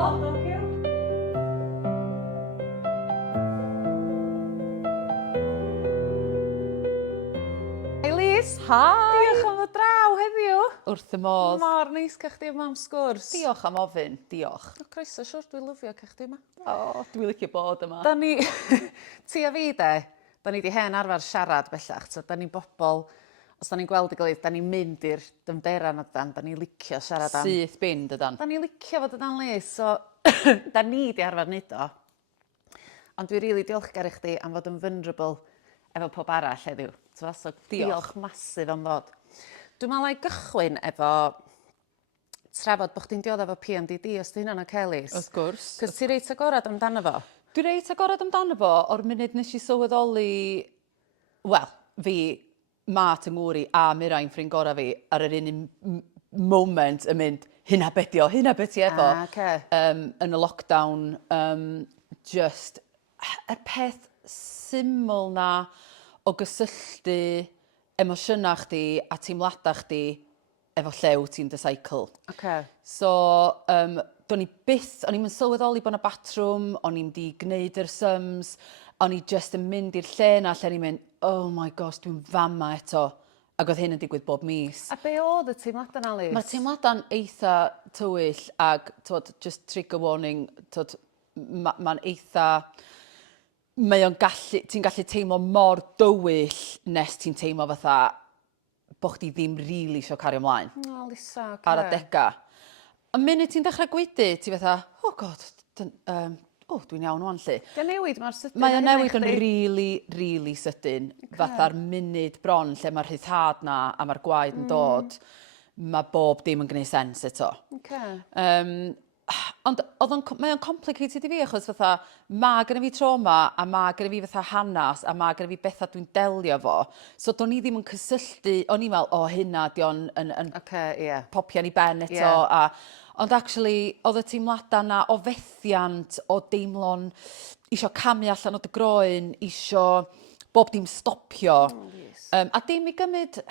thank you. Elise, Hi! diolch am ddod draw heddiw. Wrth y modd. Mor neis cael chdi yma am sgwrs. Diolch am ofyn, diolch. O, croeso, siwr, dwi'n lyfio cael chdi yma. O, dwi'n licio bod yma. Da ni, ti a fi de, da ni di hen arfer siarad bellach, so da ni'n bobl, os da ni'n gweld i gilydd, da ni'n mynd i'r dymderan ydan, da ni'n licio siarad am. Syth bin, dydan. Da ni'n licio fod ydan lis, so da ni di arfer nid o. Ond dwi'n rili diolchgar i chdi am fod yn vulnerable efo pob arall heddiw. So diolch masif am ddod. Dwi'n meddwl ai gychwyn efo trafod bod chdi'n diodd efo PMDD os di hynna'n Celis. Wrth gwrs. Cos ti reit agorad amdano fo. Dwi'n reit agorad amdano fo, o'r munud nes i sylweddoli, wel, fi, mat yng Ngwri a Mirain ffrind gora fi ar yr un moment yn mynd, hynna beti efo. Yn y lockdown, just, y peth syml na o gysylltu emosiynau chdi a teimladau chdi efo llew ti'n deseicl. So, do'n i byth, o'n i'n sylweddoli bod yna batrwm, o'n i'n di gwneud yr sums, o'n i just yn mynd i'r lle na lle ni'n mynd, oh my gosh, dwi'n fama eto. Ac oedd hyn yn digwydd bob mis. A be oedd y teimladau'n Alice? Mae'r teimladau'n eitha tywyll ac, just trigger warning, mae'n eitha... ti'n gallu teimlo mor dywyll nes ti'n teimlo fatha bod chdi ddim rili isio cario ymlaen. O, Lisa, Ar adega. Y munud ti'n dechrau gwydu, ti fatha, oh god, dwi'n iawn o'n lle. Di newid mor sydyn? Mae o newid yn really sydyn. Fatha'r munud bron lle mae'r rhyddhad na a mae'r gwaed yn dod, mae bob dim yn gwneud sens eto. Ond mae o'n complicated i fi achos fatha mae gyda fi trauma a mae gyda fi fatha hanas a mae gyda fi bethau dwi'n delio fo. So do'n i ddim yn cysylltu, o'n i'n meddwl, hynna di o'n popian i ben eto. Ond actually, oedd y teimladau na o fethiant, o deimlo'n isio camu allan o dy groen, isio bob dim stopio. A dim i gymryd,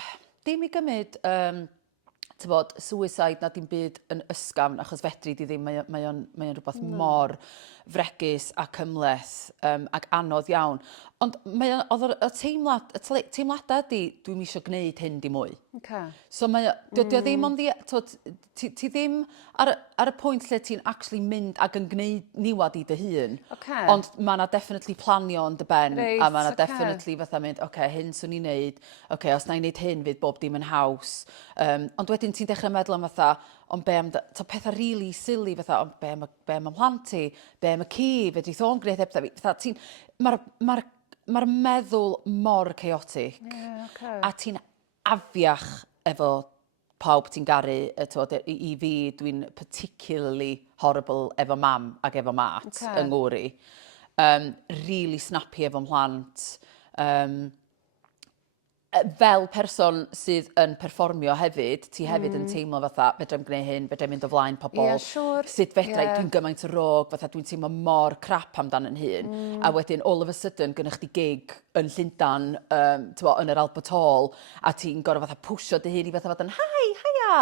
suicide na dim byd yn ysgafn achos fedri di ddim, mae o'n rhywbeth mor fregus a cymleth ac anodd iawn. Ond oedd y teimladau ydi, dwi'n eisiau gwneud hyn di mwy. So dio ddim ond ti ddim ar y pwynt lle ti'n actually mynd ac yn gwneud niwad i dy hun. Ond mae yna definitely planio yn dy ben a mae yna definitely fatha mynd, hyn swn i'n neud, os na i wneud hyn fydd bob dim yn haws. Ond wedyn ti'n dechrau meddwl am fatha, ond be am pethau really silly fatha, ond be am ymhlantu, be am y ci, fedri tho'n gwneud hebdda fi. Mae'r meddwl mor chaotic a ti'n afiach efo pawb ti'n garu. I fi, dwi'n particularly horrible efo mam ac efo mat yng Ngwri. Really snappy efo mhlant. Fel person sydd yn perfformio hefyd, ti hefyd yn teimlo fatha, fedrai'm gwneud hyn, fedrai'm mynd o flaen pobl. Sut fedrau, dwi'n gymaint o rog, fatha dwi'n teimlo mor crap amdan yn hun. A wedyn, all of a sudden, gynnwch chi gig yn Llundain, yn yr Albert Hall, a ti'n gorfod fatha pwsio dy hun i fatha fod yn, haia!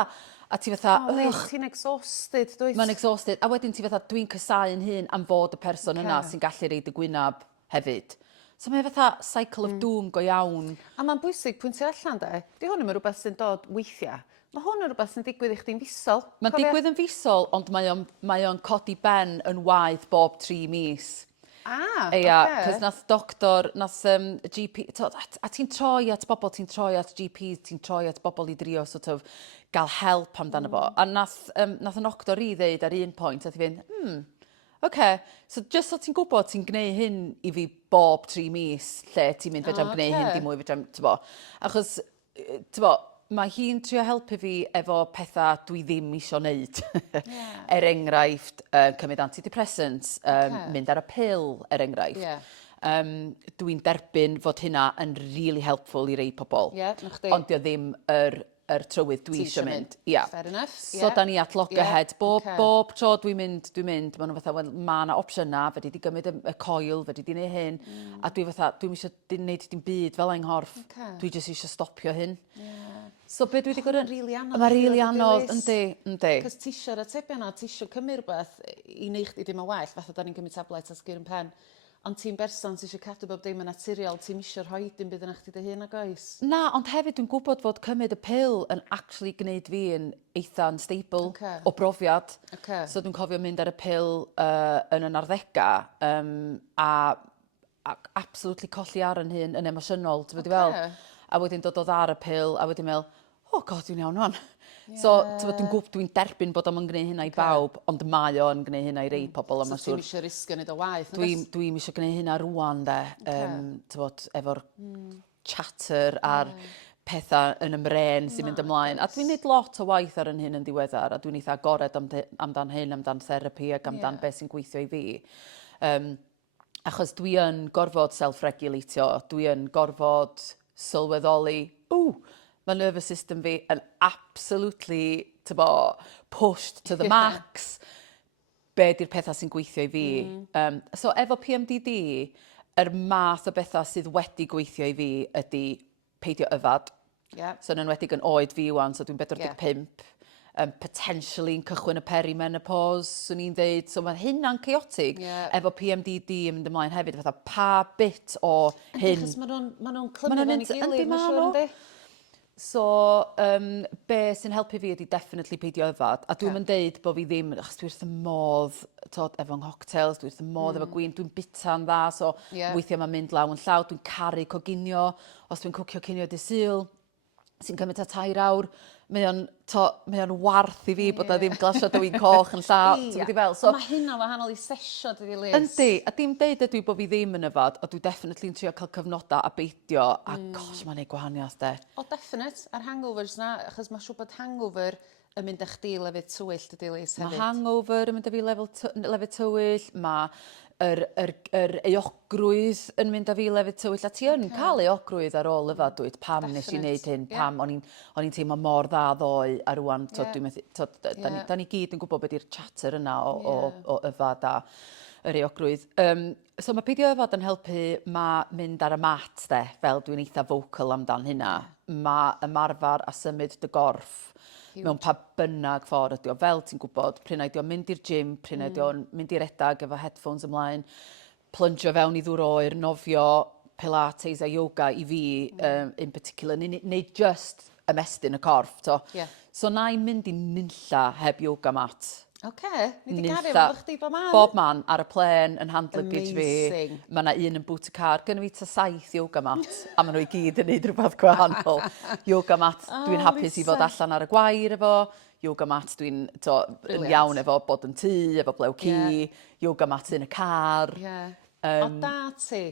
A ti fatha, ti'n exhausted, dwyt? Mae'n exhausted. A wedyn ti fatha, dwi'n cysau'n hun am fod y person yna sy'n gallu reid y gwynab hefyd. So mae fatha cycle of doom go iawn. A mae'n bwysig pwyntio allan de. Di hwn yn rhywbeth sy'n dod weithiau. Mae hwn yn rhywbeth sy'n digwydd i chdi'n fisol. Mae'n digwydd yn fisol, ond mae o'n codi ben yn waith bob 3 mis. Cos nath doctor, GP, a ti'n troi at bobl, ti'n troi at GPs, ti'n troi at bobl i drio gael help amdano fo. A nath y doctor i ddeud ar un pwynt, a ti fynd, so just so ti'n gwybod ti'n gwneud hyn i fi bob 3 mis, lle ti'n mynd fedrai'm gwneud hyn di mwy, achos, mae hi'n trio helpu fi efo pethau dwi ddim eisiau wneud. Enghraifft, cymryd antidepressants, mynd ar y pil, enghraifft. Dwi'n derbyn fod hynna yn really helpful i rei pobl. Ond dio ddim yr trywydd dwi eisiau mynd. Fair enough. So da ni at loggerhead. Bob tro dwi'n mynd, mae nhw fatha, wel, mae yna opsiynau, fedri di gymryd y coil, fedri di wneud hyn. A dwi'n eisiau gwneud dim byd fel ein nghorff. Dwi jyst eisiau stopio hyn. So be dwi wedi gwrdd... Mae'n rili anodd. Mae rili anodd, yndi. Cos ti eisiau'r atebion na, ti eisiau cymryd rhywbeth i neu chdi ddim yn well, fatha da ni'n cymryd tablet a sgwyr yn pen. Ond ti'n berson, ti eisiau cadw bob dim yn naturiol, ti'n eisiau rhoi dim byd yna chdi dy hun ag oes? Na, ond hefyd dwi'n gwybod fod cymryd y pil yn actually gwneud fi yn eitha unstable o brofiad. So dwi'n cofio mynd ar y pil yn y 90au a absolutely colli ar yn hun yn emosiynol, ti'n wedi fel. A wedyn dod ar y pil, a wedyn meddwl, oh god, dwi'n iawn o'n. So, dwi'n derbyn bod o'n gwneud hynna i bawb, ond mae o'n gwneud hynna i rei pobl. So ti'n eisiau risgo nid o waith? Dwi'n eisiau gwneud hynna rwan, de. Efo'r chatter a'r pethau yn ymren sy'n mynd ymlaen. A dwi'n neud lot o waith ar yn hyn yn diweddar, a dwi'n eitha agored amdan hyn, amdan therapi ac amdan beth sy'n gweithio i fi. Achos dwi yn gorfod self-regulatio, dwi yn gorfod sylweddoli, mae nervous system fi yn absolutely pushed to the max. Be di'r pethau sy'n gweithio i fi. So efo PMDD, yr math o bethau sydd wedi gweithio i fi ydy peidio yfad. So yn enwedig yn oed fi wan, so dwi'n 45. Potentially yn cychwyn y perimenopause, swn i'n dweud. So mae hynna'n chaotic efo PMDD yn mynd ymlaen hefyd, fatha pa bit o hyn. Achos maen nhw'n clymu fe'n i gilydd, mae'n siŵr yndi? So, be sy'n helpu fi ydy definitely peidio yfad. A dwi'n mynd deud bod fi ddim, achos dwi wrth y modd efo cocktails, dwi wrth y modd efo gwyn, dwi'n bita'n dda, so weithiau mae'n mynd law yn llaw, dwi'n caru coginio, os dwi'n cwcio cinio dy Sul, sy'n cymryd a 2 awr, mae o'n warth i fi bod a ddim glasio dywyn coch yn llaw. So, mae hynna wahanol i sesio dy Liz. Yndi, a dim deud ydw i bod fi ddim yn yfad, a dwi definitely yn trio cael cyfnodau a beidio, a gosh, mae'n ei gwahaniaeth, de. O, definite, ar hangovers na, achos mae siŵr bod hangover yn mynd â chdi lefydd tywyll dy Liz hefyd. Mae hangover yn mynd â fi lefydd tywyll, mae yr eogrwydd yn mynd â fi lefydd tywyll, a ti yn cael eogrwydd ar ôl yfad dwyt, pam nes i wneud hyn, pam o'n i'n teimlo mor dda ddoe, a rwan, da ni gyd yn gwybod beth yw'r chatter yna o yfad a yr eogrwydd. So mae peidio yfad yn helpu mynd ar y mat, de, fel dwi'n eitha vocal amdan hynna. Mae ymarfer a symud dy gorff mewn pa bynnag ffordd ydi o. Fel ti'n gwybod, pryn ydi o'n mynd i'r gym, pryn ydi o'n mynd i'r edag efo headphones ymlaen, plungio fewn i ddŵr oer, nofio pilates a yoga i fi in particular, neu just ymestyn y corff. So na i mynd i nunlla heb yoga mat. Ni di gario efo chdi bob man. Bob man ar y plen yn hand luggage fi. Mae yna un yn boot y car. Gynnu fi ta 7 yoga mat. A maen nhw i gyd yn neud rhywbeth gwahanol. Yoga mat, dwi'n hapus i fod allan ar y gwair efo. Yoga mat, dwi'n yn iawn efo bod yn tŷ, efo blew ci. Yoga mat yn y car. O da ti.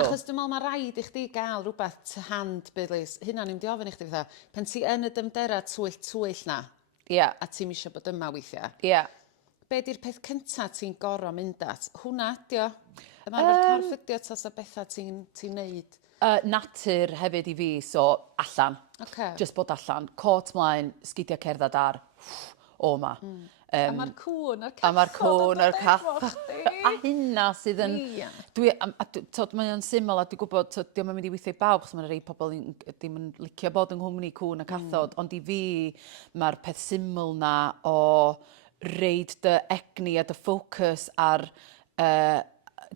Achos dwi'n meddwl mae rhaid i chdi gael rhywbeth to hand, Bydlis. Hynna'n ni'n di ofyn i chdi fatha. Pan ti yn y dymdera tywyll na, a ti'n eisiau bod yma weithiau. Be di'r peth cyntaf ti'n gorfod mynd at? Hwna ydi o. Ymarfer corff ydi o tas o bethau ti'n neud? Natur hefyd i fi, so allan. Just bod allan. Cot mlaen, sgidiau cerdded ar. O ma. A mae'r cwn a'r cathod. A mae'r cwn a'r cathod. A hynna sydd yn... Mae o'n syml a dwi'n gwybod, diolch yn mynd i weithio i bawb, chos mae rhai pobl ddim yn licio bod yng nghwmni cwn a cathod, ond i fi, mae'r peth syml na o reid dy egni a dy ffocws ar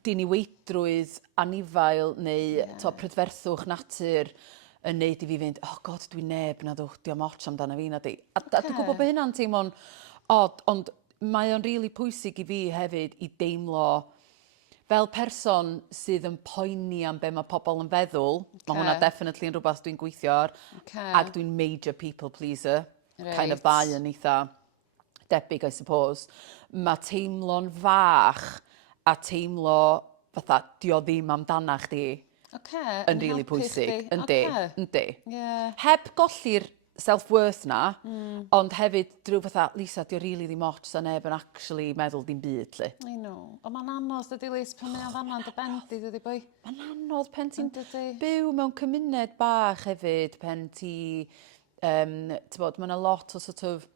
diniweidrwydd anifail neu prydferthwch natur yn neud i fi fynd, oh god, dwi'n neb na ddwch, diolch moch amdano fi na di. A dwi'n gwybod bod hynna'n teimlo'n odd, ond mae o'n rili pwysig i fi hefyd i deimlo fel person sydd yn poeni am be mae pobl yn feddwl. Mae hwnna definitely yn rhywbeth dwi'n gweithio ar. Ac dwi'n major people pleaser. Kind of ddau yn eitha debyg, I suppose. Mae teimlo'n fach a teimlo fatha dio ddim amdana chdi yn rili pwysig. Yndi. Heb golli'r self-worth na, ond hefyd drwy fatha, Lisa, dio rili ddim ots a neb yn actually meddwl dim byd, li. I know. O mae'n anodd, dydy Lys, pan mae'n fanna'n dy bendi, dydy boi? Mae'n anodd pen ti'n byw mewn cymuned bach hefyd, pen ti, mae'n a lot o sort of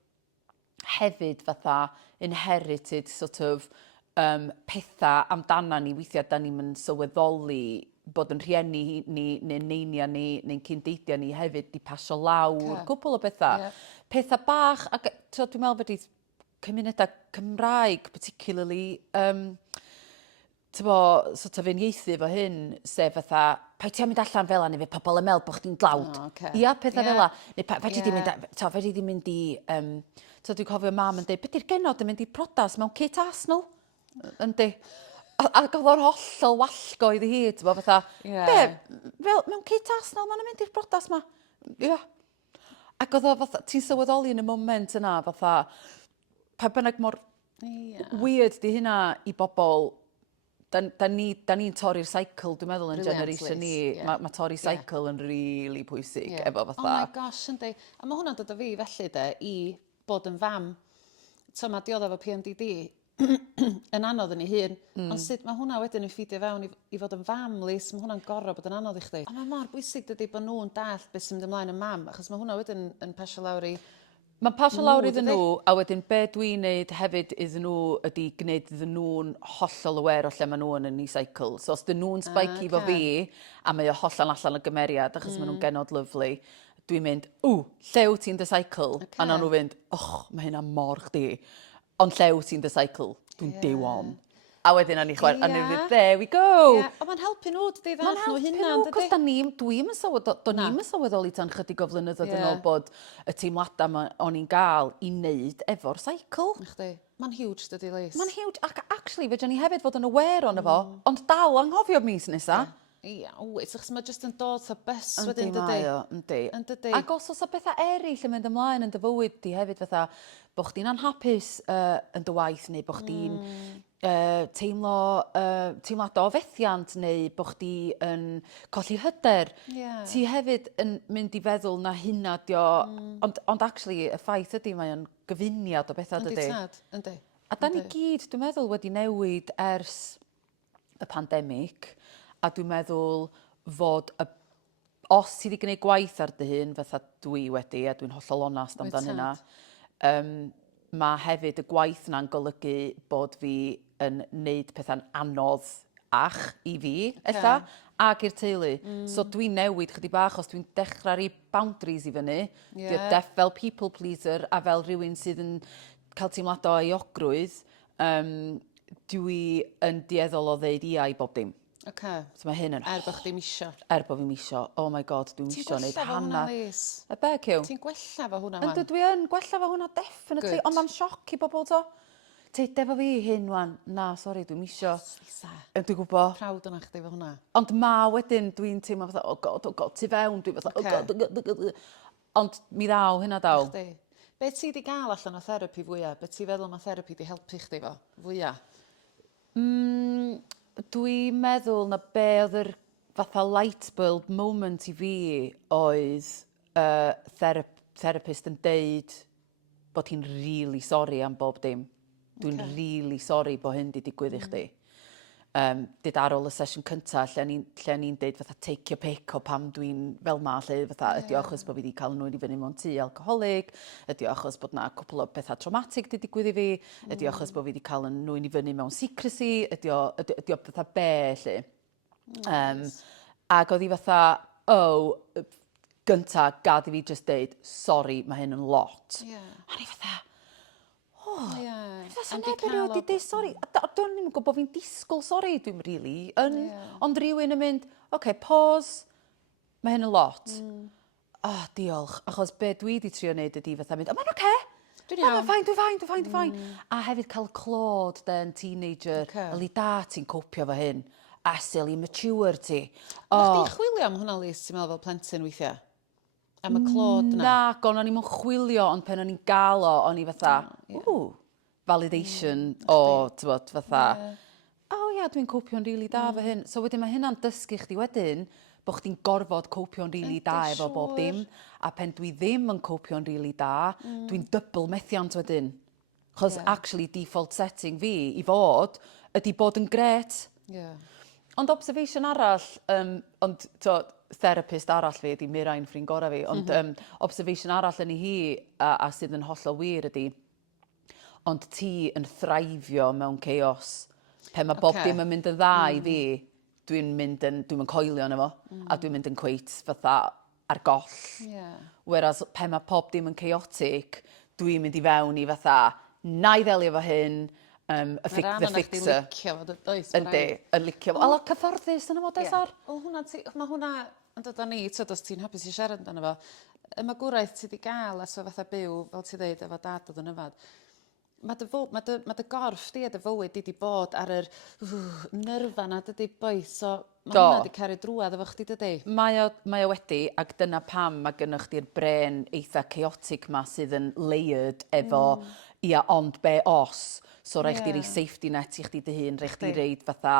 hefyd fatha inherited sort of pethau amdana ni, weithiau da ni'n sylweddoli bod yn rhieni ni, neu'n neinia ni, neu'n cyn-deidia ni hefyd di pasio lawr, cwbl o bethau. Pethau bach, ac dwi'n meddwl bod cymunedau Cymraeg, particularly, sort of uniaethu fo hyn, sef fatha, pa ti'n mynd allan fel neu fe pobl yn meddwl bod chdi'n dlawd. Ia, pethau fel la. Neu fe di mynd i, dwi'n cofio mam yn dweud, beth yw'r genod yn mynd i prodas mewn Kate Arsenal? Yndi. Ac oedd o'r hollol wallgo iddi hi, fatha, fel mewn Kate Arsenal, ma'n mynd i'r brodas ma. Ia. Ac oedd o fatha, ti'n sylweddoli yn y moment yna, fatha, pa bynnag mor weird di hynna i bobl, da ni'n torri'r cycle, dwi'n meddwl, yn generation ni. Mae torri cycle yn really pwysig efo fatha. Oh my gosh, yndi. A mae hwnna'n dod o fi felly i bod yn fam. Mae dioddef o PMDD yn anodd yn ei hun, ond sut mae hwnna wedyn yn ffidio fewn i fod yn famlis, mae hwnna'n gorfod bod yn anodd i chdi. A mae mor bwysig dydy bod nhw'n dallt beth sy'n mynd ymlaen yn mam, achos mae hwnna wedyn yn pasio lawr i... Mae'n pasio lawr iddyn nhw, a wedyn be dwi'n neud hefyd iddyn nhw ydy gwneud iddyn nhw'n hollol aware o lle maen nhw yn y cycle. So os dyn nhw'n spiky fo fi, a mae o hollol allan o gymeriad, achos maen nhw'n genod lyflu, dwi'n mynd, lle wyt ti'n dy cycle? A na nhw fynd, mae hynna mor chdi. Ond lle wyt ti'n dy cycle? Dwi'n dew on. A wedyn o'n i chwer, a ni'n there we go. O, mae'n helpu nhw, dydy ddall nhw hynna, dydy? Cos dwi'n yn sylweddoli tan chydig o flynyddoedd yn ôl bod y teimladau o'n i'n gael i wneud efo'r cycle. Mae'n huge, dydy, Lys. Mae'n huge, ac actually, fedra ni hefyd fod yn aware o'n efo, ond dal anghofio mis nesa. Ia, achos mae jyst yn dod o bus wedyn, dydy? Yndi. Ac os oes o bethau eraill yn mynd ymlaen yn dy fywyd di hefyd fatha, bod chdi'n anhapus yn dy waith, neu bod chdi'n teimlad o fethiant, neu bod chdi yn colli hyder. Ti hefyd yn mynd i feddwl na hynna dio, ond actually y ffaith ydy mae o'n gyfuniad o bethau, dydy? Yndi. A da ni gyd, dwi'n meddwl, wedi newid ers y pandemig, a dwi'n meddwl fod, os ti wedi gwneud gwaith ar dy hun, fatha dwi wedi, a dwi'n hollol onast amdan hynna, mae hefyd y gwaith yna'n golygu bod fi yn neud pethau'n anoddach i fi, ac i'r teulu. So dwi'n newid chydig bach, os dwi'n dechrau rhoi boundaries i fyny, fel people pleaser, a fel rhywun sydd yn cael teimladau o euogrwydd, dwi yn dieddol o ddeud ia i bob dim. So mae hyn yn... Bo chdi'm isio. Bo fi'm isio. Oh my god, dwi'n isio wneud hana. Ti'n gwella fo hwnna, Lys? Y be, Cyw? Ti'n gwella fo hwnna, man? Dwi yn gwella fo hwnna, definitely. Ond mae'n sioc i bobl, to. Teid efo fi hyn, wan. Na, sori, dwi'n isio. Lisa. Dwi'n gwybod. Proud o'na chdi fo hwnna. Ond ma wedyn, dwi'n teimlo fatha, oh god, ti fewn. Dwi'n fatha, oh god. Ond mi ddaw, hynna daw. Be ti di gael allan o therapi fwyaf? Be ti feddwl mae therapi di helpu chdi fo fwyaf? Dwi'n meddwl na be oedd yr fatha light bulb moment i fi oedd therapist yn deud bod hi'n really sorry am bob dim. Dwi'n really sorry bod hyn di digwydd i chdi. Dyd ar ôl y sesiwn cyntaf, lle ni'n deud fatha take your pick o pam dwi'n fel ma, lle fatha ydi o achos bod fi wedi cael nhw i fyny mewn tŷ alcoholig, ydi o achos bod na cwpl o bethau traumatic di digwydd i fi, ydi o achos bod fi wedi cael nhw i fyny mewn secrecy, ydi o fatha be, lle. Ac oedd hi fatha, gynta, gad i fi just deud, sorry, mae hyn yn lot. A ni fatha, Fas neb erioed wedi dweud sori. Dwi'n ddim yn gwybod fi'n disgwyl sori, dwi'n really yn. Ond rhywun yn mynd, pause, mae hyn yn lot. Diolch. Achos be dwi wedi trio wneud ydi fatha mynd, mae'n oce. Dwi'n ffain. A hefyd cael clod den teenager, yli da ti'n copio fo hyn. Asil i mature ti. O'ch ti'n chwilio am hwnna, Lys, ti'n meddwl fel plentyn weithiau? Am y clod yna? Na, o'n i'n chwilio, ond pen o'n i'n gael o, o'n i fatha, validation o, fatha, dwi'n copio'n rili da fy hyn. So wedyn mae hynna'n dysgu chdi wedyn, bod chdi'n gorfod copio'n rili da efo bob dim. A pen dwi ddim yn copio'n rili da, dwi'n double methiant wedyn. Chos actually default setting fi i fod, ydy bod yn gret. Ond observation arall, ond therapist arall fi ydy Mirain ffrind gorau fi, ond observation arall yn ei hi a sydd yn hollol wir ydy, ond ti yn thraifio mewn chaos. Pe mae bob dim yn mynd yn dda i fi, dwi'n mynd yn coelio yna fo, a dwi'n mynd yn cweit fatha ar goll. Whereas pe mae pob dim yn chaotic, dwi'n mynd i fewn i fatha, na i ddelio fo hyn, the fixer. Licio fo, does? Yndi, yn licio fo. A lot cyfforddus yna fo, does ar? Mae hwnna yn dod â ni, tyd os ti'n hapus i siarad amdano fo. Y magwraeth ti wedi gael a so fatha byw, fel ti dweud, efo dad oedd yn yfad. Mae dy gorff di a dy fywyd di bod ar yr nyrfa na dydy boeth, so mae hwnna wedi cario drwad efo chdi dydy. Mae o wedi, ac dyna pam mae gennych chdi'r bren eitha chaotic ma sydd yn layered efo, ia, ond be os. So rhaid chdi rei safety net i chdi dy hun, rhaid chdi reid fatha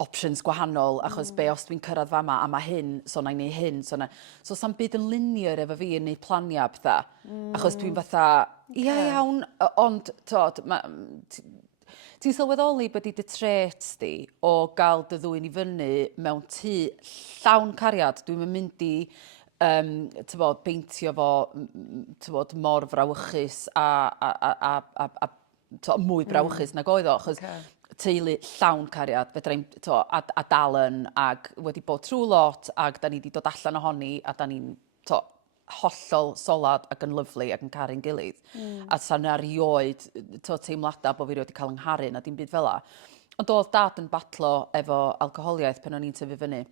options gwahanol, achos be os dwi'n cyrraedd fama, a mae hyn, so na i neu hyn. So sa'n byd yn linear efo fi yn neud planiau bydda. Achos dwi'n fatha, ia iawn, ond ti'n sylweddoli bod i dy traits di o gael dy ddwy'n i fyny mewn tŷ llawn cariad. Dwi'n mynd i beintio fo mor frawchus a mwy brawchus nag oedd o, achos teulu llawn cariad, a dalen, ac wedi bod trwy lot, ac da ni wedi dod allan ohoni, a da ni'n hollol solad ac yn lyflu ac yn caru'n gilydd. A sa'n erioed teimladau bod fi wedi cael yngharu na dim byd fel la. Ond oedd dad yn batlo efo alcoholiaeth pan o'n i'n tyfu fyny.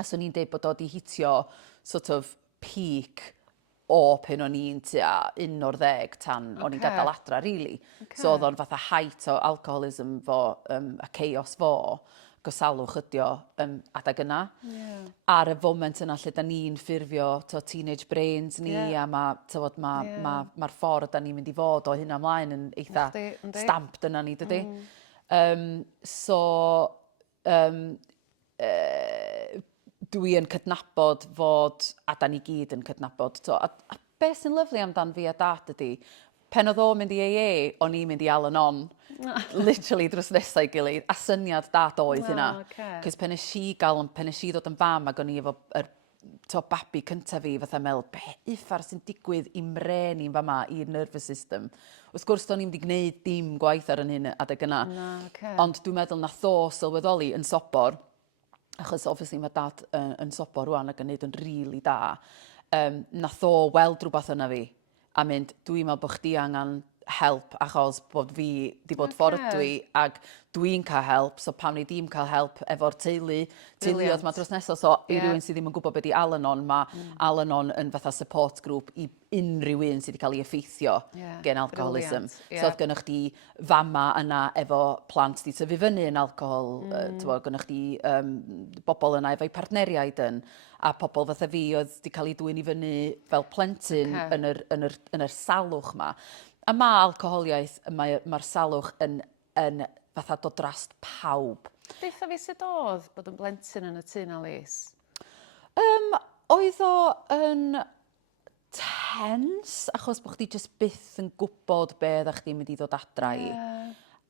A so ni'n deud bod o wedi hitio sort of peak o pen o'n i'n tua 11 tan o'n i'n gadael adra, really. So oedd o'n fatha height o alcoholism fo, a chaos fo, gysalwch ydi o adag yna. Ar y foment yna lle da ni'n ffurfio teenage brains ni, a mae'r ffordd da ni'n mynd i fod o hynna ymlaen yn eitha stamped yna ni, dydy. Dwi yn cydnabod fod, a da ni gyd yn cydnabod, a beth sy'n lyflu amdan fi a dad ydy, pen oedd o'n mynd i AA, o'n i'n mynd i Al-Anon, literally drws nesau gilydd, a syniad dad oedd hynna. Cos pen nes i ddod yn fam, ac o'n i efo babi cyntaf fi, fatha mel, be uffar sy'n digwydd i mren i'n fama, i'r nervous system. Wrth gwrs, do'n i'n mynd i gwneud dim gwaith ar yn hyn adeg yna. Ond dwi'n meddwl nath o sylweddoli yn sobor, achos obviously mae dad yn sobor rwan ac yn neud yn rili da, nath o weld rhywbeth yna fi a mynd, dwi'n meddwl bod chdi angen help achos bod fi di bod ffordd dwi ac dwi'n cael help, so pam ni dim cael help efo'r teuluodd ma dros nesaf. So i rywun sydd ddim yn gwybod beth i Al-Anon, mae Al-Anon yn fatha support group i unrhyw un sydd wedi cael ei effeithio gen alcoholism. So oedd gennych chi fama yna efo plant di tyfu fyny yn alcohol, gennych chi bobl yna efo'u partneriaid a pobl fatha fi oedd wedi cael ei dwyn i fyny fel plentyn yn yr salwch ma. A mae alcoholiaeth, mae'r salwch yn fatha dod drast pawb. Deitha fi sut oedd bod yn blentyn yn y tŷ na, Lis? Oedd o yn tense, achos bod chdi just byth yn gwybod be ydych chdi'n mynd i ddod adra i.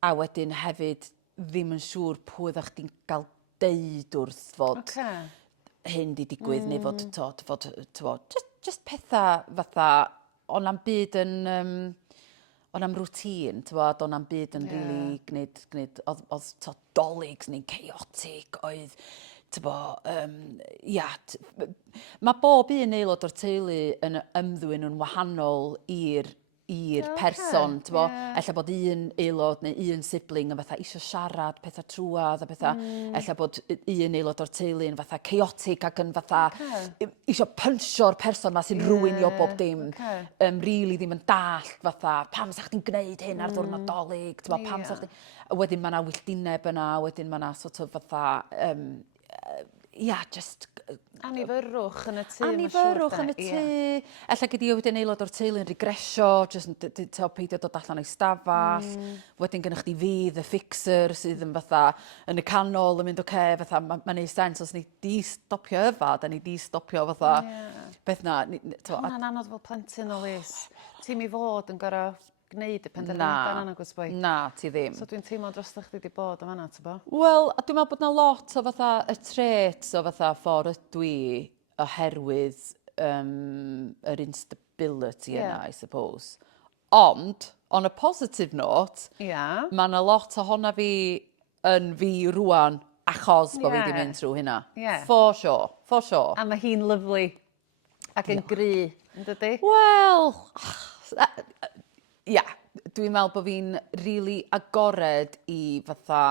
A wedyn hefyd ddim yn siŵr pwy ydych chdi'n cael deud wrth fod hyn di digwydd, neu fod just pethau fatha, ond am byd yn... Ond am routine, ond am byd yn rili gwneud, oedd doligs neu'n chaotic, oedd, mae bob un aelod o'r teulu yn ymddwyn yn wahanol i'r person, ella bod un aelod neu un sibling yn fatha isio siarad pethau trwad a pethau, ella bod un aelod o'r teulu yn fatha chaotic ac yn fatha isio pyncio'r person ma sy'n rwynio bob dim, rili ddim yn dallt fatha pam sa chdi'n gwneud hyn ar ddwrnod dolig, pam sa chdi... Wedyn mae yna wylltineb yna, wedyn mae yna sort of fatha, just... Anifyrwch yn y tŷ. Anifyrwch yn y tŷ. Ella gyd i wedyn aelod o'r teulu yn regresio, just peidio dod allan o'i stafall. Wedyn gennych chdi fi, the fixer, sydd yn fatha yn y canol yn mynd oce, fatha, mae'n neud sens os ni di stopio yfad, a ni di stopio fatha beth na. Hwna'n anodd fel plentyn o, Lis. Ti'n mi fod yn gorau gwneud y penderfyniadau yna, gwsboi? Na, ti ddim. So dwi'n teimlo dros chdi wedi bod am hynna, ti'n bo? Wel, dwi'n meddwl bod na lot o fatha y traits o fatha ffordd ydw i oherwydd yr instability yna, I suppose. Ond, on a positive note, mae na lot ohona fi yn fi rwan achos bod fi Ie. wedi mynd trwy hynna. Ie. For sure, for sure. A mae hi'n lyflu ac yn gry, yn dydi? Wel, ia, dwi'n meddwl bod fi'n really agored i fatha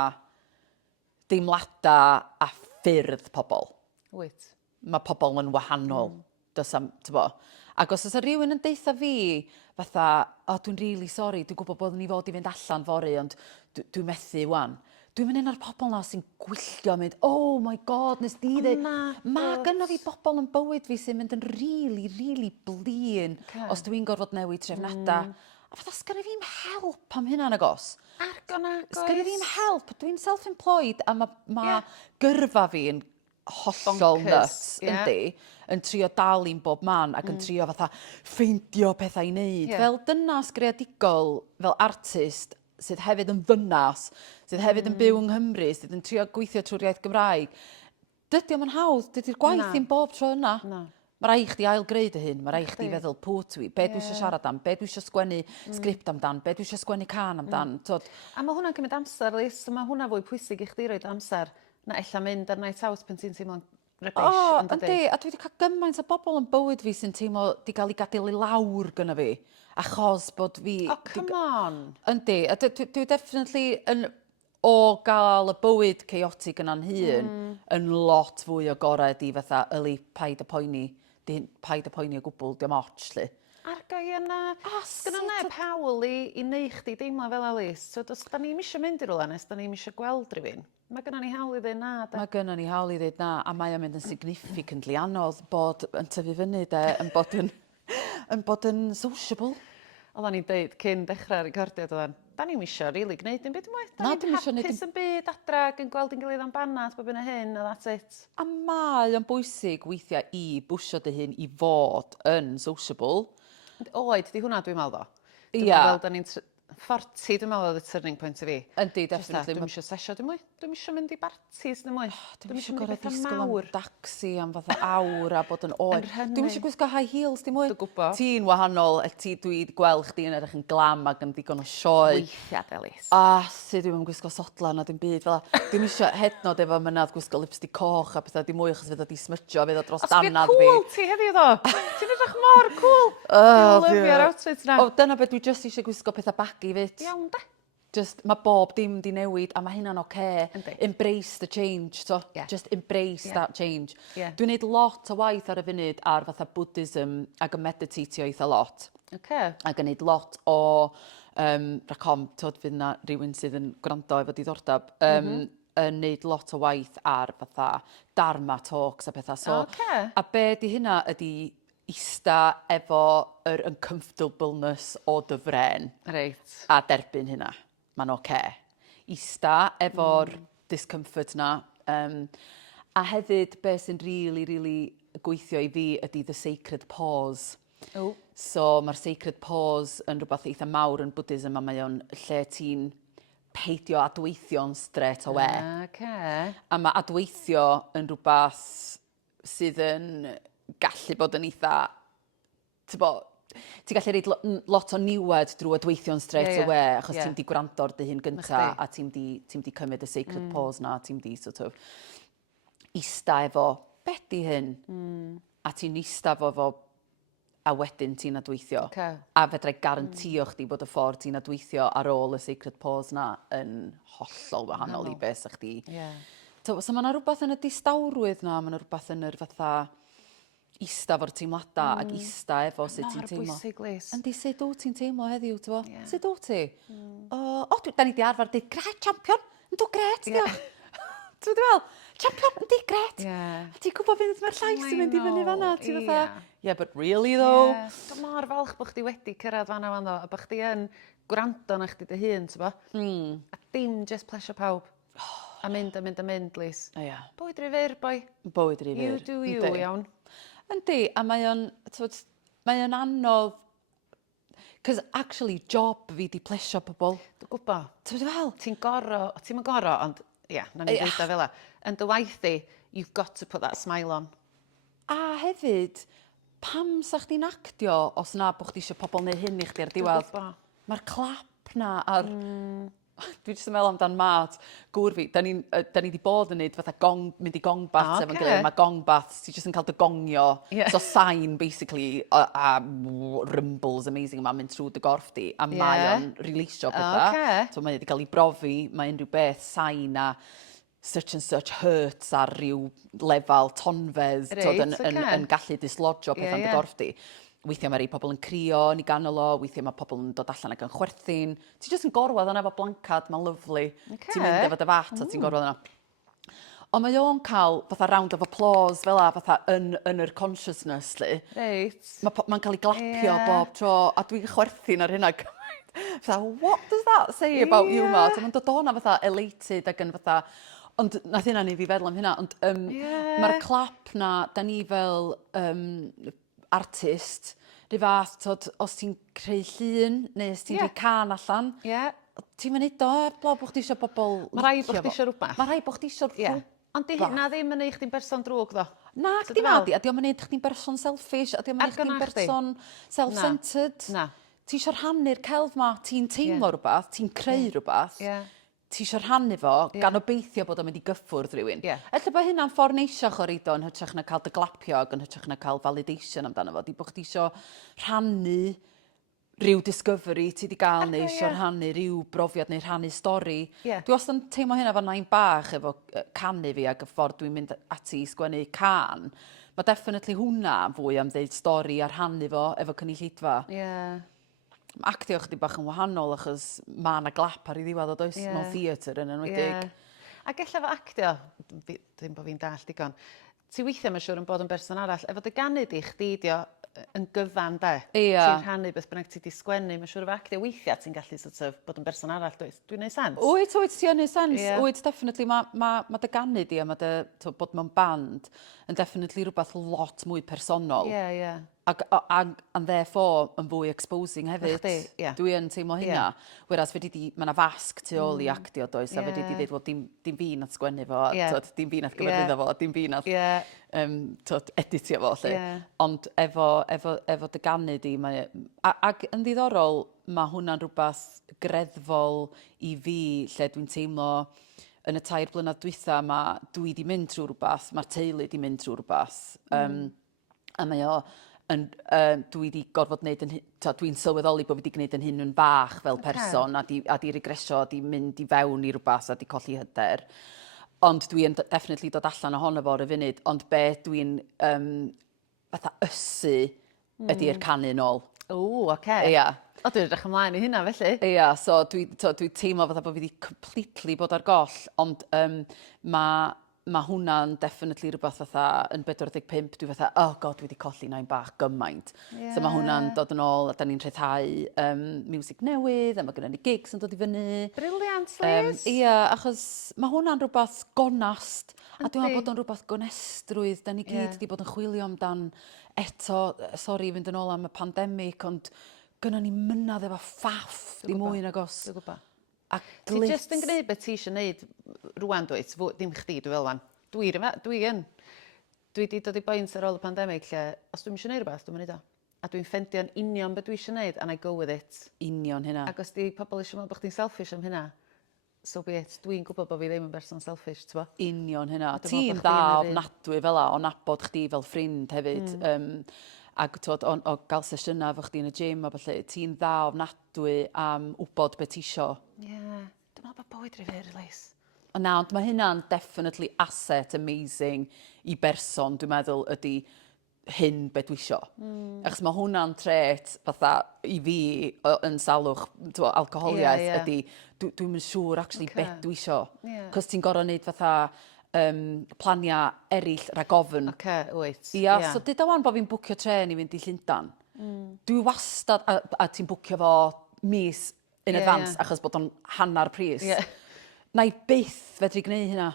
deimlada a ffyrdd pobl. Wyt. Mae pobl yn wahanol. Does am, tybo. Ac os oes rhywun yn deitha fi, fatha, o, dwi'n really sorry, dwi'n gwybod bod ni fod i fynd allan fori, ond dwi'n methu wan. Dwi'n mynd un o'r pobl na sy'n gwylltio mynd, oh my god, nes di ddweud. Mae gynno fi bobl yn bywyd fi sy'n mynd yn really, really blin os dwi'n gorfod newid trefnada. A fatha, sgynnu fi'n help am hynna agos. Argon agos. Sgynnu fi'n help. Dwi'n self-employed a mae gyrfa fi yn hollol nuts, yndi, yn trio dal i'n bob man ac yn trio fatha ffeindio pethau i wneud. Fel dynas greadigol, fel artist, sydd hefyd yn ddynas, sydd hefyd yn byw yng Nghymru, sydd yn trio gweithio trwy'r iaith Gymraeg. Dydy o'm yn hawdd, dydy'r gwaith i'n bob tro yna. Mae rai chdi ail-greu dy hyn, mae rai chdi feddwl pw twi, be dwi eisiau siarad am, be dwi eisiau sgwennu sgript amdan, be dwi eisiau sgwennu can amdan. A mae hwnna'n cymryd amser, Lis, so mae hwnna fwy pwysig i chdi roed amser na ella mynd ar night out pan ti'n teimlo'n rybys. O, yndi, a dwi wedi cael gymaint o bobl yn bywyd fi sy'n teimlo di gael ei gadael i lawr gyda fi, achos bod fi... Oh, come on! Yndi, a dwi definitely yn o gael y bywyd chaotic yna'n hun yn lot fwy o gored i fatha yli paid y poeni, paid y poeni o gwbl, diom ots, lle. Argo i yna, gyda neb hawl i neu chdi deimlo fel Alice. So, os da ni'n eisiau mynd i rwla nes, da ni'n eisiau gweld rhywun. Mae gynna ni hawl i ddweud na, da. Mae gynna ni hawl i ddweud na, a mae o'n mynd yn significantly anodd bod yn tyfu fyny, de, yn bod yn sociable. Oedden ni'n dweud cyn dechrau'r recordiad oedden, da ni'n eisiau rili gwneud dim byd mwy. Na, dim isio neud hapus yn byd adra, yn gweld yn gilydd am banad, bob yna hyn, a that's it. A mae o'n bwysig weithiau i bwysio dy hyn i fod yn sociable. Oed, di hwnna dwi'n meddwl do. Ia. Fel da ni'n 40, dwi'n meddwl oedd y turning point i fi. Yndi, definitely. Dwi'n eisiau sesio dim mwy. Dwi'n eisiau mynd i bartis dim mwy. Dwi'n eisiau gorau disgwyl am dacsi am fatha awr a bod yn oed. Dwi'n eisiau gwisgo high heels dim mwy. Dwi'n gwybod. Ti'n wahanol, dwi gweld chdi yn edrych yn glam ac yn digon o sioe. Weithiau, Elis. A sydd dwi'n gwisgo sodla na dim byd fel. Dwi'n eisiau hednod efo mynadd gwisgo lipstick coch a bethau dim mwy achos fydd o di smyrtio, fydd o dros dannad fi. Cool ti heddiw ddo. Ti'n edrych mor cool. Dwi'n lyfio'r outfit na. O, dyna beth dwi just eisiau gwisgo pethau bagi fit. Iawn da. Just, mae bob dim di newid a mae hynna'n oce. Yndi. Embrace the change, so. Yeah. Just embrace that change. Yeah. Dwi'n neud lot o waith ar y funud ar fatha Buddhism ac yn meditatio eitha lot. Ac yn neud lot o, racom, tod fydd na rhywun sydd yn gwrando efo diddordeb, yn neud lot o waith ar fatha dharma talks a pethau. So, a be di hynna ydi ista efo yr uncomfortableness o dy fren. Reit. A derbyn hynna. Mae'n oce. Ista efo'r discomfort na. A hefyd, be sy'n really gweithio i fi ydy the sacred pause. So mae'r sacred pause yn rhywbeth eitha mawr yn Buddhism a mae o'n lle ti'n peidio adweithio'n straight away. A mae adweithio yn rhywbeth sydd yn gallu bod yn eitha, ti'n gallu reid lot o niwed drwy adweithio'n straight away, achos ti'n di gwrando'r dy hun gynta, a ti'n di cymryd y sacred pause na, ti'n di sort of ista efo, beth di hyn? A ti'n ista efo a wedyn ti'n adweithio. A fedrai garantio chdi bod y ffordd ti'n adweithio ar ôl y sacred pause na yn hollol wahanol i beth sy'ch di. So mae yna rhywbeth yn y distawrwydd na, mae yna rhywbeth yn yr fatha ista fo'r teimlada ac ista efo sut ti'n teimlo. Mor bwysig, Lis. Yndi, sut wyt ti'n teimlo heddiw, ti'n bo? Sut wyt ti? O, da ni di arfer dweud, gret, champion, yn dod gret, dio. Ti'n fel, champion, yndi, gret. A ti'n gwybod fynd mae'r llais yn mynd i fyny fanna, ti'n fatha, yeah, but really though. Dwi'n mor falch bod chdi wedi cyrraedd fanna fan ddo, a bod chdi yn gwrando na chdi dy hun, ti'n bo? A dim just plesio pawb. A mynd, Lis. Bwyd rhy fyr, boi. Bwyd rhy fyr. You do you, iawn. Yndi, a mae o'n anodd, cos actually job fi di plesio pobl. Dwi'n gwybod. Ti'n fel? Ti'n goro, ond na ni dweud o fel la. Yn dy waith di, you've got to put that smile on. A hefyd, pam sa chdi'n actio os na bod chdi eisiau pobl neu hyn i chdi ar diwedd? Mae'r clap na ar dwi jyst yn meddwl amdan mat gŵr fi. Da ni wedi bod yn neud fatha mynd i gong baths efo'n gilydd. Mae gong baths, ti jyst yn cael dy gongio. So sign, basically, a rumbles amazing yma mynd trwy dy gorff di. A mae o'n releasio pethau. So mae wedi cael ei brofi, mae unrhyw beth sign a such and such hurts ar ryw lefel tonfedd yn gallu dislodgio pethau yn dy gorff di. Weithiau mae rhai pobl yn crio yn ei ganol o, weithiau mae pobl yn dod allan ac yn chwerthin. Ti jyst yn gorwedd yna efo blancad, mae'n lyflu. Ti'n mynd efo dy fat a ti'n gorwedd yna. Ond mae o'n cael fatha round of applause fel a fatha yn yr consciousness li. Mae'n cael ei glapio bob tro a dwi'n chwerthin ar hynna gymaint. Fatha, what does that say about you, ma? Mae'n dod o'na fatha elated ac yn fatha... Ond nath hynna ni fi feddwl am hynna. Ond mae'r clap na, da ni fel artist, rhy fath, os ti'n creu llun, neu os ti'n rhoi can allan, ti'n mynd o, bod chdi eisiau bobl... Mae rai bod chdi eisiau rhywbeth. Mae rai bod chdi eisiau rhywbeth. Ond di hynna ddim yn ei chdi'n berson drwg, ddo? Na, chdi madi, a di o'n mynd chdi'n berson selfish, a di o'n mynd chdi'n berson self-centered. Na. Ti eisiau rhannu'r celf ma, ti'n teimlo rhywbeth, ti'n creu rhywbeth. Ti eisiau rhannu fo, gan obeithio bod o'n mynd i gyffwrdd rhywun. Ella bod hynna'n ffordd neisiach o reid o'n hytrach na cael dy glapio ac yn hytrach na cael validation amdano fo. Di bod chdi eisiau rhannu rhyw discovery ti di gael neu eisiau rhannu rhyw brofiad neu rhannu stori. Dwi wastad yn teimlo hynna fan nain bach efo canu fi ac y ffordd dwi'n mynd ati i sgwennu can. Mae definitely hwnna fwy am ddeud stori a rhannu fo efo cynulleidfa. Actio chdi bach yn wahanol achos mae yna glap ar ei ddiwedd o does mewn theatr yn enwedig. Ac ella fo actio, ddim bod fi'n dall digon, ti weithiau mae'n siŵr yn bod yn berson arall, efo dy ganu di chdi dio yn gyfan de. Ti'n rhannu beth bynnag ti di sgwennu, mae'n siŵr efo actio weithiau ti'n gallu sort of bod yn berson arall, does? Dwi'n neud sens? Wyt, ti'n neud sens. Wyt, definitely. Mae dy ganu di a mae bod mewn band yn definitely rhywbeth lot mwy personol. And therefore yn fwy exposing hefyd. Dwi yn teimlo hynna. Whereas mae yna fasg tu ôl i actio does, a fe di dweud, wel, dim fi nath sgwennu fo, dim fi nath gyfarwyddo fo, dim fi nath editio fo, lle. Ond efo dy ganu di, ac yn ddiddorol, mae hwnna'n rhywbeth greddfol i fi, lle dwi'n teimlo yn y 3 blynedd dwytha, dwi di mynd trwy rhywbeth, mae'r teulu di mynd trwy rhywbeth. A mae o, dwi di gorfod wneud dwi'n sylweddoli bod fi di gwneud yn hyn yn fach fel person a di regresio, a di mynd i fewn i rhywbeth a di colli hyder. Ond dwi'n definitely dod allan ohono fo ar y funud, ond be dwi'n fatha ysu ydy'r canu nôl. Oce. O, dwi'n edrych ymlaen i hynna felly. So dwi teimlo fatha bod fi di completely bod ar goll, ond mae hwnna'n definitely rhywbeth fatha yn 45, dwi fatha, oh god, dwi wedi colli nain bach gymaint. So mae hwnna'n dod yn ôl, a da ni'n rhyddhau music newydd, a mae gennym ni gigs yn dod i fyny. Briliant, Liz! Achos mae hwnna'n rhywbeth gonast, a dwi'n meddwl bod o'n rhywbeth gonestrwydd. Da ni gyd wedi bod yn chwilio amdan eto, sori, fynd yn ôl am y pandemig, ond gynnon ni mynadd efo ffaff, di mwy nag os. Dwi'n gwybod. Ti jyst yn gwneud beth ti eisiau gwneud rwan dwyt, ddim chdi, dwi fel wan. Dwi wedi dod i boint ar ôl y pandemig lle, os dwi'n eisiau gwneud rhywbeth, dwi'n mynd o. A dwi'n ffendio'n union beth dwi eisiau gwneud, and I go with it. Union hynna. Ac os di pobl eisiau meddwl bod chdi'n selfish am hynna, so be it, dwi'n gwybod bod fi ddim yn berson selfish, ti'n bo? Union hynna. Ti'n dda ofnadwy fel o nabod chdi fel ffrind hefyd. Ac o gael sesiynau efo chdi yn y gym a felly, ti'n dda ofnadwy am wybod beth ti isio. Dwi'n meddwl bod bywyd rhy fyr, Liz. Na, ond mae hynna'n definitely asset amazing i berson, dwi'n meddwl, ydy hyn beth dwi isio. Achos mae hwnna'n tret fatha i fi yn salwch alcoholiaeth ydy, dwi'n mynd siŵr actually beth dwi isio. Cos ti'n gorau wneud fatha planiau eraill rhag ofyn. Wyt. So dyda wan bod fi'n bwcio tren i fynd i Llundain. Dwi wastad, a ti'n bwcio fo mis in advance achos bod o'n hannar pris. Na i byth fedru gwneud hynna.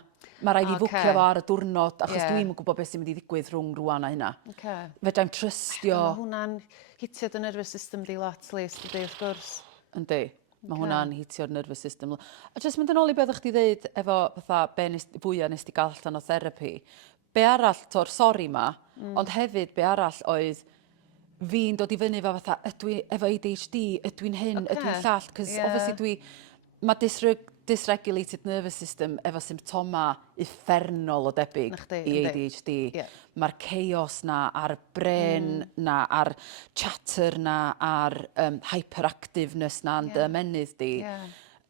Mae rai fi bwcio fo ar y diwrnod achos dwi'n gwybod beth sy'n mynd i ddigwydd rhwng rwan a hynna. Fedrai'm trystio. Mae hwnna'n hitio dy nervous system di lot, Liz, dydy, wrth gwrs. Yndi. Mae hwnna'n hitio'r nervous system. A jyst mynd yn ôl i beth o'ch ti ddeud efo fwyaf nes ti gael allan o therapi. Be arall, to'r sori ma, ond hefyd be arall oedd fi'n dod i fyny efo fatha, ydw i efo ADHD, ydw i'n hyn, ydw i'n llall, cos obviously Mae dysregulated nervous system efo symptoma uffernol o debyg Nachdi, i yndi. ADHD. Ie. Mae'r chaos na a'r bren na, a'r chatter na, a'r hyperactiveness na yn Ie. dy ymenydd di. Ie.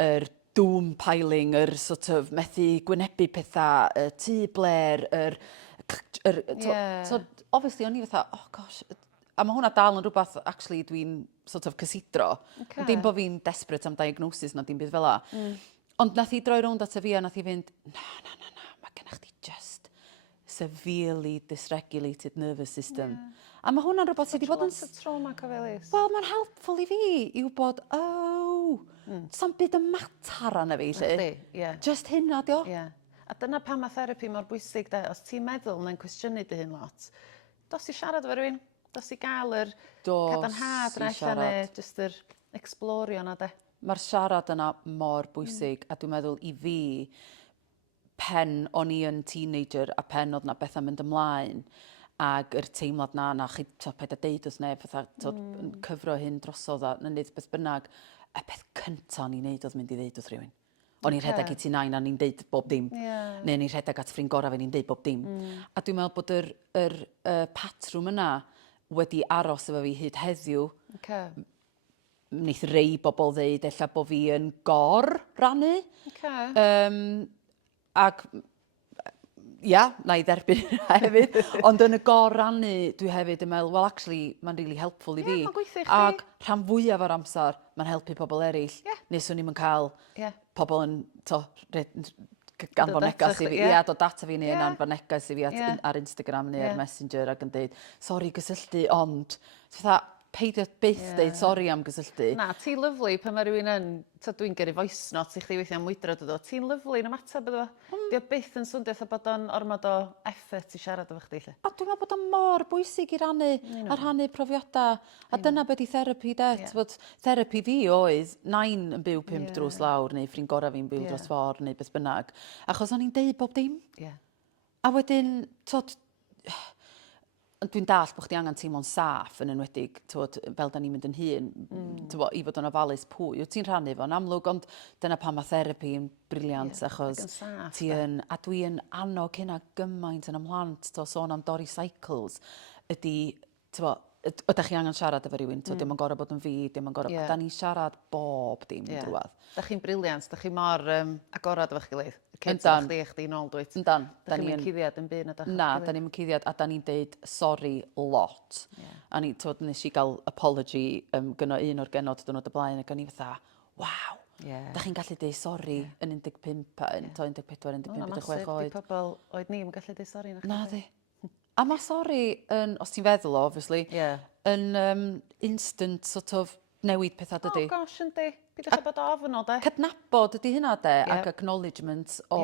Yr doom piling, yr sort of methu gwynebu pethau, y tŷ bler, Ie. so, obviously, o'n i fatha, oh gosh, a mae hwnna dal yn rhywbeth, actually, dwi'n sort of cysidro. Ocê. Dim bod fi'n desperate am diagnosis na dim byd fel la. Ond nath i droi rownd at y fi a nath i fynd, na, mae gennych chdi just severely dysregulated nervous system. A mae hwnna'n rhywbeth sydd wedi bod yn... Lot o trauma cyfelus. Wel, mae'n helpful i fi i wybod, sa'n byd y matar arna fi, lle. Nachdi, ie. Just hynna, dio. Ie. A dyna pam mae therapi mor bwysig, de. Os ti'n meddwl neu'n cwestiynu dy hyn lot, dos i siarad efo rhywun, dos i gael yr Dos cadarnhad i yna allan siarad. neu jyst yr explorio yna, de. Mae'r siarad yna mor bwysig, a dwi'n meddwl i fi, pen o'n i yn teenager a pen oedd na bethau mynd ymlaen, ag yr teimlad na chi paid a deud wrth neb, yn cyfro hyn drosodd a na wneud beth bynnag, y peth cyntaf o'n i'n neud oedd mynd i ddeud wrth rhywun. O'n i'n rhedeg i ti nain a ni'n deud bob dim. Ie. Neu ni'n rhedeg at ffrind gorau fe ni'n deud bob dim. A dwi'n meddwl bod yr patrwm yna wedi aros efo fi hyd heddiw. Oce. Wneith rei bobl ddeud ella bod fi yn rannu. Oce. Ac, ia, na i dderbyn hynna hefyd. Ond yn y rannu, dwi hefyd yn meddwl, well, actually, mae'n really helpful i fi. Ie, ma'n gweithio i chdi. Ac rhan fwyaf o'r amser, mae'n helpu pobl eraill. Ie. Neu swn i'm yn cael Ie. pobl yn, ganfon Dod negas ata i fi. chdi, ie. Ia, dod data fi neu Ie. yn anfon negas i fi Ie. ar Instagram neu Ie. ar Messenger ac yn deud, sori gysylltu, ond... Fatha, peidio byth Ie. deud sori am gysylltu. Na, ti'n lyflu pan mae rhywun yn... Dwi'n gyrru voice note i chdi weithio am wydro dod o. Ti'n lyflu yn ymateb iddo fo. Dio byth yn swndio eitha bod o'n ormod o effort i siarad efo chdi, lle. A dwi'n meddwl bod o'n mor bwysig i rannu, a rhannu profiadau. A dyna beth i therapi, de. Bod therapi fi oedd nain yn byw 5 drws lawr, neu ffrind gorau fi'n byw dros ffordd, neu beth bynnag. Achos o'n i'n deud bob dim. Ie. A wedyn, dwi'n dall bod chdi angen teimlo'n saff yn enwedig, fel da ni'n mynd yn hun, i fod yn ofalus pwy. Wyt ti'n rhannu fo'n amlwg, ond dyna pan mae therapi yn briliant, achos ac yn saff, ti yn, a dwi yn annog hynna gymaint yn ymhlant, sôn am dorri cycles, ydy, ydych chi angen siarad efo rhywun, dim yn gorau bod yn fi, dim yn gorau, da ni'n siarad bob dim yn drwad. Da chi'n briliant, da chi mor agorad efo chi'n gilydd. Yndan. Chdi nôl dwyt. Yndan. Da chi'n cuddiad yn byd na da. Na, da ni'n cuddiad, a da ni'n deud sori lot. A nes i gael apology gyno un o'r genod dyn nhw'n y blaen, ac o'n i fatha, waw, da chi'n gallu deud sori yn 15, 14, 15, 16 oed. Di pobl oed ni'n gallu deud sori na. Na di. A mae sori, os ti'n feddwl o, obviously, yn instant sort of newid pethau dydy. Oh gosh, yndi. Byd eich bod ofn o, de. Cydnabod ydy hynna, de, ac acknowledgement o...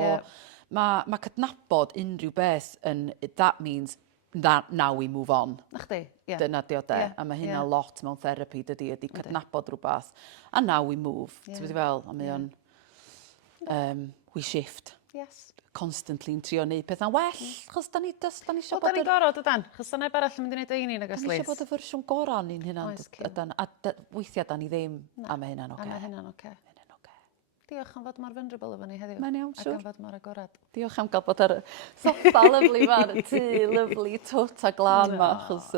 Mae cydnabod unrhyw beth yn... That means now we move on. Na chdi, ie. Dyna di o, de. A mae hynna lot mewn therapy, dydy, ydy cydnabod rhywbeth. A now we move. Ti'n wedi fel, a mae o'n... We shift. Yes. Constantly yn trio neud pethau'n well, chos da ni eisiau Wel, da ni'n gorod ydan, chos da neb arall yn mynd i wneud ein un ag Da ni eisiau bod y fersiwn gorau ni'n hynna. Oes, Kim. A weithiau da ni ddim, a mae hynna'n oce. A mae hynna'n oce. Diolch am fod mor vulnerable efo ni heddiw. Mae'n iawn, Ac siŵr. am fod mor agorad. Diolch am gael bod ar y soffa lyflu ma, ar y tŷ lyflu, twt a glan ma, achos,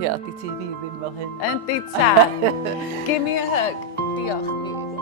di ti fi ddim fel hyn. Yndi ta. Give me a hug. Diolch.